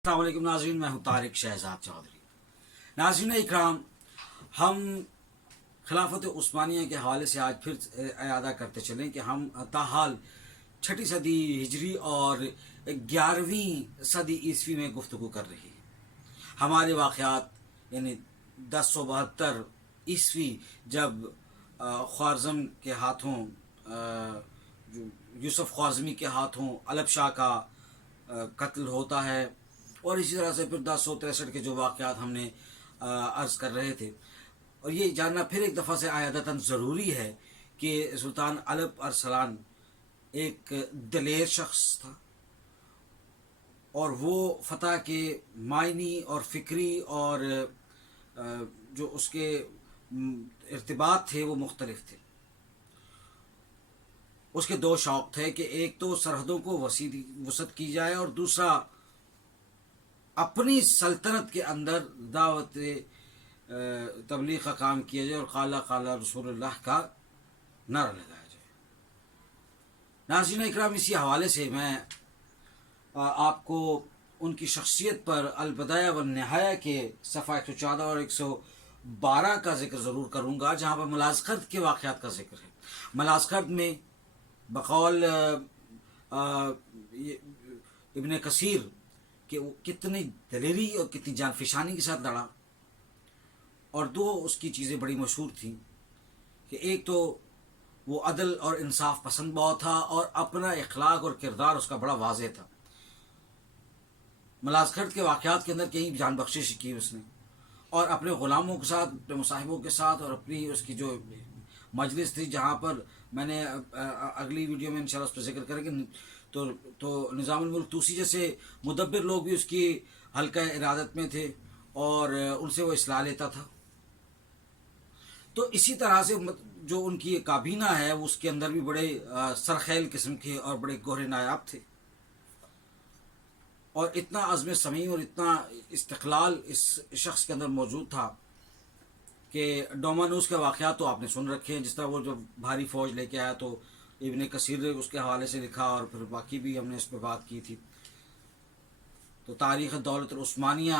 अस्सलाम वालेकुम नाज़रीन, मैं हूँ तारिक शहजाद चौधरी। नाज़रीन इकराम, हम खिलाफत उस्मानिया के हवाले से आज फिर इयादा करते चलें कि हम ताहाल छठी सदी हिजरी और 11वीं सदी ईस्वी में गुफ्तगू कर रही है। हमारे वाक़यात यानी 1072 ईस्वी जब ख्वारज़म के हाथों यूसुफ ख्वारज़मी के हाथों अलब शाह का कत्ल होता है, और इसी तरह से फिर 1063 के जो वाक़यात हमने अर्ज़ कर रहे थे। और ये जानना फिर एक दफ़ा से आयादतन ज़रूरी है कि सुल्तान अलब अरसलान एक दलेर शख्स था, और वो फ़तह के मायनी और फ़िक्री और जो उसके इर्तिबात थे वो मुख्तलिफ थे। उसके दो शौक़ थे कि एक तो सरहदों को वसअत की जाए, और दूसरा अपनी सल्तनत के अंदर दावत तबलीग का काम किया जाए और काला काला रसूलुल्लाह का नारा लगाया जाए। नाज़रीन इकराम, इसी हवाले से मैं आपको उनकी शख्सियत पर अल-बदाया व निहाया के सफ़ा 114 और 112 का जिक्र ज़रूर करूँगा, जहाँ पर मलाज़खर्द के वाक़यात का जिक्र है। मलाज़खर्द में बक़ौल इब्न कसीर कि वो कितनी दलेरी और कितनी जानफिशानी के साथ लड़ा, और दो उसकी चीज़ें बड़ी मशहूर थीं कि एक तो वो अदल और इंसाफ पसंद बहुत था, और अपना इखलाक और किरदार उसका बड़ा वाज़ेह था। मलाज़खर्द के वाक़यात के अंदर कहीं जान बख्शिश की उसने, और अपने ग़ुलामों के साथ, अपने मुसाहिबों के साथ, और अपनी उसकी जो मजलिस थी, जहाँ पर मैंने अगली वीडियो में इंशाल्लाह उस पर जिक्र करेंगे, तो निज़ामुल मुल्क तूसी जैसे मुदब्बिर लोग भी उसकी हल्का इरादत में थे, और उनसे वो इस्लाह लेता था। तो इसी तरह से जो उनकी काबीना है वो उसके अंदर भी बड़े सरखेल किस्म के और बड़े गोहरे नायाब थे, और इतना अज़्म समी और इतना इस्तिक़लाल इस शख्स के अंदर मौजूद था कि डोमानूस के वाक़यात तो आपने सुन रखे हैं। जिस तरह वो जब भारी फ़ौज लेके आया तो इब्न कसीर ने उसके हवाले से लिखा, और फिर बाकी भी हमने इस पर बात की थी। तो तारीख़ दौलत उस्मानिया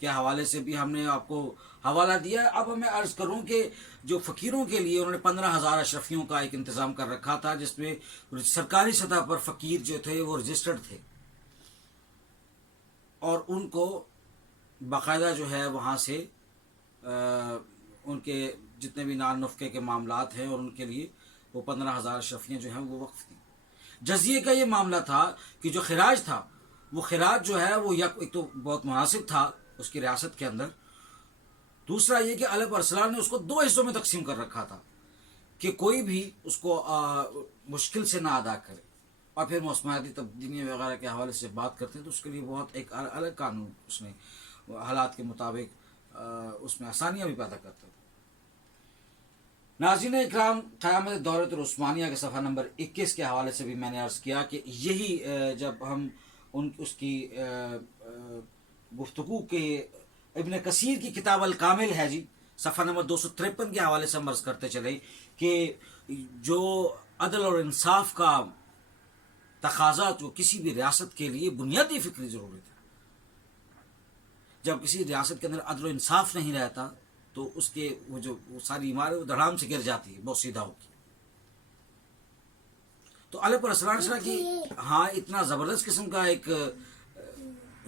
के हवाले से भी हमने आपको हवाला दिया। अब हमें अर्ज़ करूँ कि जो फ़कीरों के लिए उन्होंने 15,000 अशरफियों का एक इंतज़ाम कर रखा था, जिसमें सरकारी सतह पर फ़कीर जो थे वो रजिस्टर्ड थे, और उनको बाकायदा जो है वहाँ से उनके जितने भी नाल नुफ़्के के मामलात हैं और उनके लिए वो 15,000 अशरफियाँ जो हैं वो वक्फ थी। जज़िये का ये मामला था कि जो खिराज था, वो खिराज जो है वो एक तो बहुत मुनासिब था उसकी रियासत के अंदर, दूसरा ये कि अलब अरसलान ने उसको दो हिस्सों में तकसीम कर रखा था कि कोई भी उसको मुश्किल से ना अदा करे। और फिर मौसमियाती तब्दीली वगैरह के हवाले से बात करते हैं तो उसके लिए बहुत एक अलग कानून उसने हालात के मुताबिक उसमें आसानियाँ भी पैदा करता था। नाज़रीन इकराम, क़यामत दौलत उस्मानिया के सफ़ा नंबर 21 के हवाले से भी मैंने अर्ज़ किया कि यही जब हम उसकी गुफ्तगू के इब्न कसीर की किताब अल कामिल है जी, सफ़ा नंबर 253 के हवाले से हम अर्ज़ करते चले कि जो अदल और इंसाफ का तकाज़ा जो किसी भी रियासत के लिए बुनियादी फ़िक्री ज़रूरत है, जब किसी रियासत के अंदर अदल और इंसाफ नहीं रहता तो उसके वो सारी इमारत वो धड़ाम से गिर जाती है, बहुत सीधा होगी। तो अलब अरसलान की हाँ इतना ज़बरदस्त किस्म का एक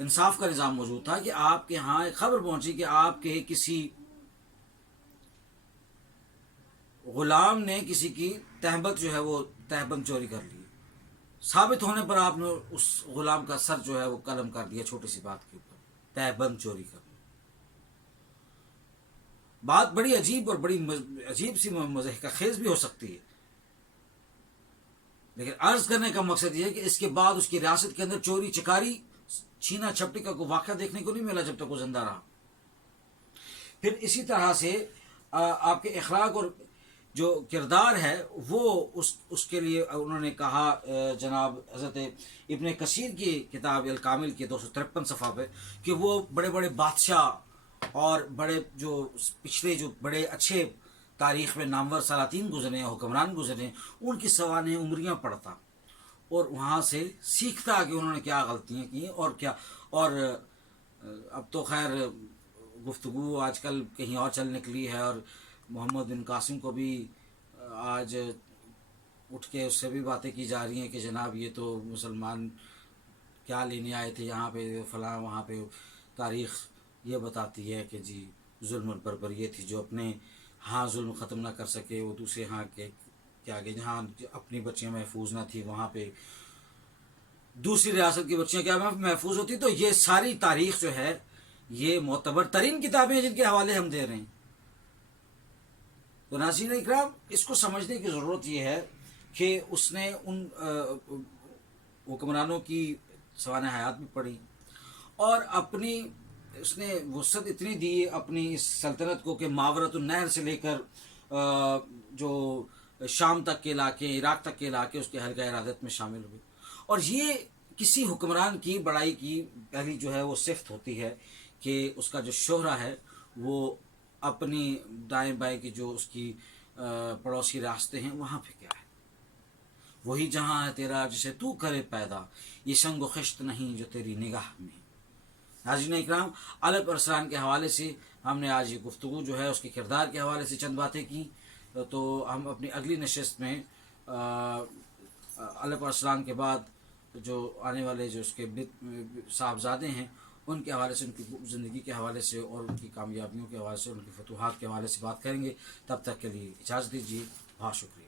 इंसाफ का निज़ाम मौजूद था कि आपके यहाँ एक खबर पहुंची कि आपके किसी ग़ुलाम ने किसी की तहबंद जो है वो तहबंद चोरी कर ली। साबित होने पर आपने उस ग़ुलाम का सर जो है वो कलम कर दिया छोटी सी बात के ऊपर, तहबंद चोरी कर। बात बड़ी अजीब और बड़ी अजीब सी मज़ाहिका खेज़ भी हो सकती है, लेकिन अर्ज़ करने का मकसद ये है कि इसके बाद उसकी रियासत के अंदर चोरी चकारी छीना झपटी का कोई वाक़या देखने को नहीं मिला जब तक वो जिंदा रहा। फिर इसी तरह से आपके इखलाक और जो किरदार है वो उसके लिए उन्होंने कहा, जनाब हज़रत इब्न कसीर की किताब अल कामिल के 253 सफ़ा पे, कि वो बड़े बड़े बादशाह और बड़े जो पिछले जो बड़े अच्छे तारीख़ में नामवर सलातीन गुज़रे, हुक्मरान गुज़रे, उनकी सवानें उमरियाँ पढ़ता, और वहाँ से सीखता कि उन्होंने क्या गलतियाँ की और क्या, اور اب تو خیر گفتگو آج کل کہیں اور چل نکلی ہے، اور محمد بن قاسم کو بھی آج اٹھ کے اس سے بھی باتیں کی جا رہی ہیں کہ جناب یہ تو مسلمان کیا لینے آئے تھے یہاں پہ فلاں، وہاں پہ تاریخ یہ بتاتی ہے کہ جی ظلم اور بربریت تھی، جو اپنے ہاں ظلم ختم نہ کر سکے وہ دوسرے ہاں کے آگے، جہاں اپنی بچیاں محفوظ نہ تھی وہاں پہ دوسری ریاست کی بچیاں کیا محفوظ ہوتی. تو یہ ساری تاریخ جو ہے یہ معتبر ترین کتابیں ہیں جن کے حوالے ہم دے رہے ہیں. تو ناظرین اکرام، اس کو سمجھنے کی ضرورت یہ ہے کہ اس نے ان حکمرانوں کی سوانح حیات بھی پڑھی، اور اپنی اس نے وسعت اتنی دی اپنی اس سلطنت کو کہ ماورت النہر سے لے کر جو شام تک کے علاقے، عراق تک کے علاقے اس کے حلقہ ارادت میں شامل ہوئے. اور یہ کسی حکمران کی بڑائی کی پہلی جو ہے وہ صفت ہوتی ہے کہ اس کا جو شہرہ ہے وہ اپنی دائیں بائیں کی جو اس کی پڑوسی راستے ہیں وہاں پہ کیا ہے. وہی جہاں ہے تیرا جسے تو کرے پیدا، یہ سنگ و خشت نہیں جو تیری نگاہ میں. ناظرین اکرام، الپ ارسلان کے حوالے سے ہم نے آج یہ گفتگو جو ہے اس کے کردار کے حوالے سے چند باتیں کی. تو ہم اپنی اگلی نشست میں الپ ارسلان کے بعد جو آنے والے جو اس کے صاحبزادے ہیں ان کے حوالے سے، ان کی زندگی کے حوالے سے اور ان کی کامیابیوں کے حوالے سے، ان کی فتوحات کے حوالے سے بات کریں گے. تب تک کے لیے اجازت دیجیے. بہت شکریہ.